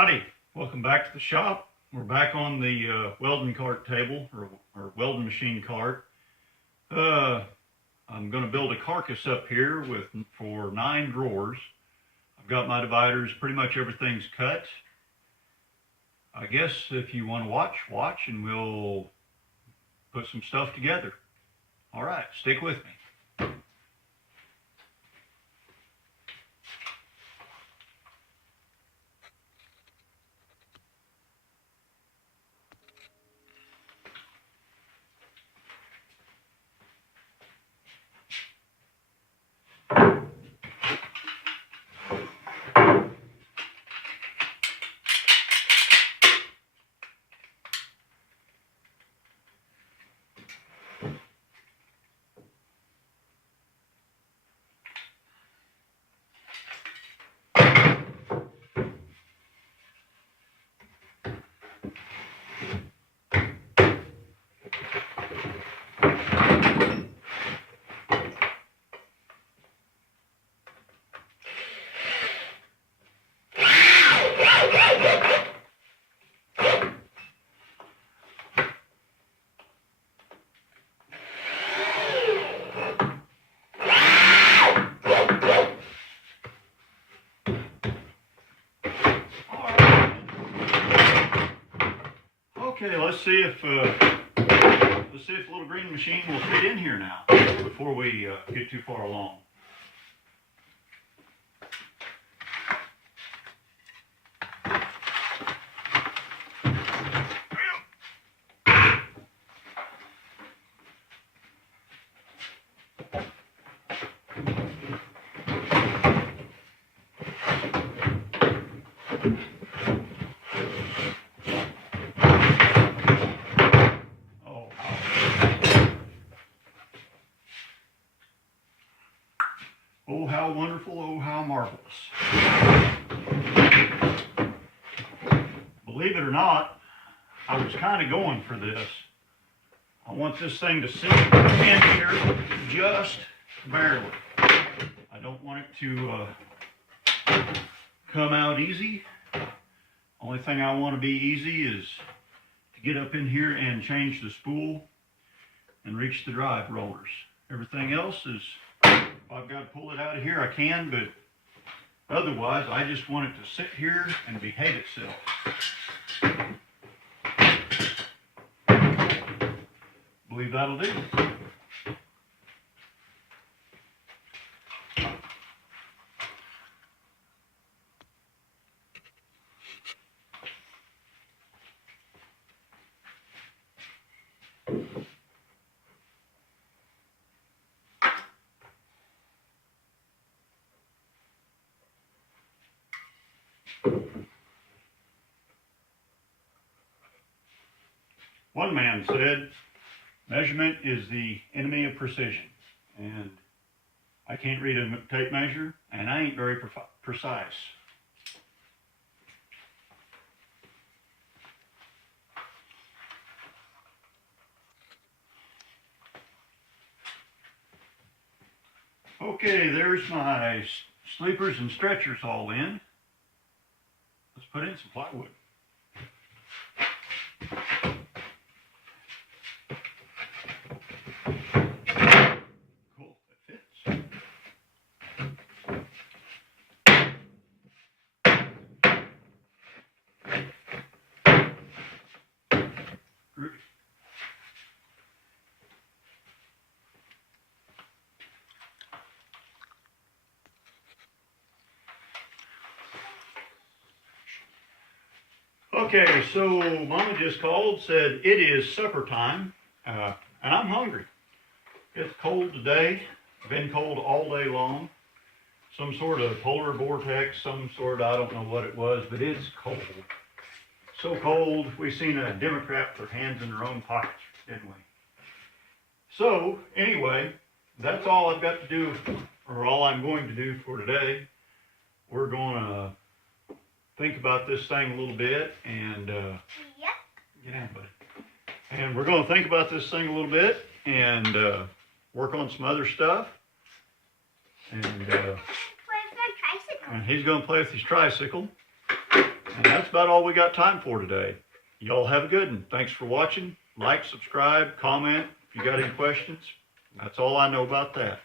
Howdy, welcome back to the shop. We're back on the welding cart table, or welding machine cart. I'm going to build a carcass up here for 9 drawers. I've got my dividers, pretty much everything's cut. I guess if you want to watch and we'll put some stuff together. All right, stick with me. Okay, let's see if the little green machine will fit in here now before we get too far along. Oh, how wonderful, oh, how marvelous. Believe it or not, I was kind of going for this. I want this thing to sit in here just barely. I don't want it to come out easy. Only thing I want to be easy is to get up in here and change the spool and reach the drive rollers. Everything else is, if I've got to pull it out of here, I can, but otherwise, I just want it to sit here and behave itself. Believe that'll do. One man said, measurement is the enemy of precision. And I can't read a tape measure, and I ain't very precise. Okay, there's my sleepers and stretchers all in. Let's put in some plywood. Cool, that fits. Groovy. Okay, so Mama just called, said it is supper time, and I'm hungry. It's cold today, been cold all day long. Some sort of polar vortex, I don't know what it was, but it's cold. So cold, we seen a Democrat put hands in their own pockets, didn't we? So, anyway, that's all I've got to do, or all I'm going to do for today. We're going to think about this thing a little bit and get in, buddy. And we're going to think about this thing a little bit and work on some other stuff. And he's going to play with his tricycle. And that's about all we got time for today. Y'all have a good one. Thanks for watching. Like, subscribe, comment if you got any questions. That's all I know about that.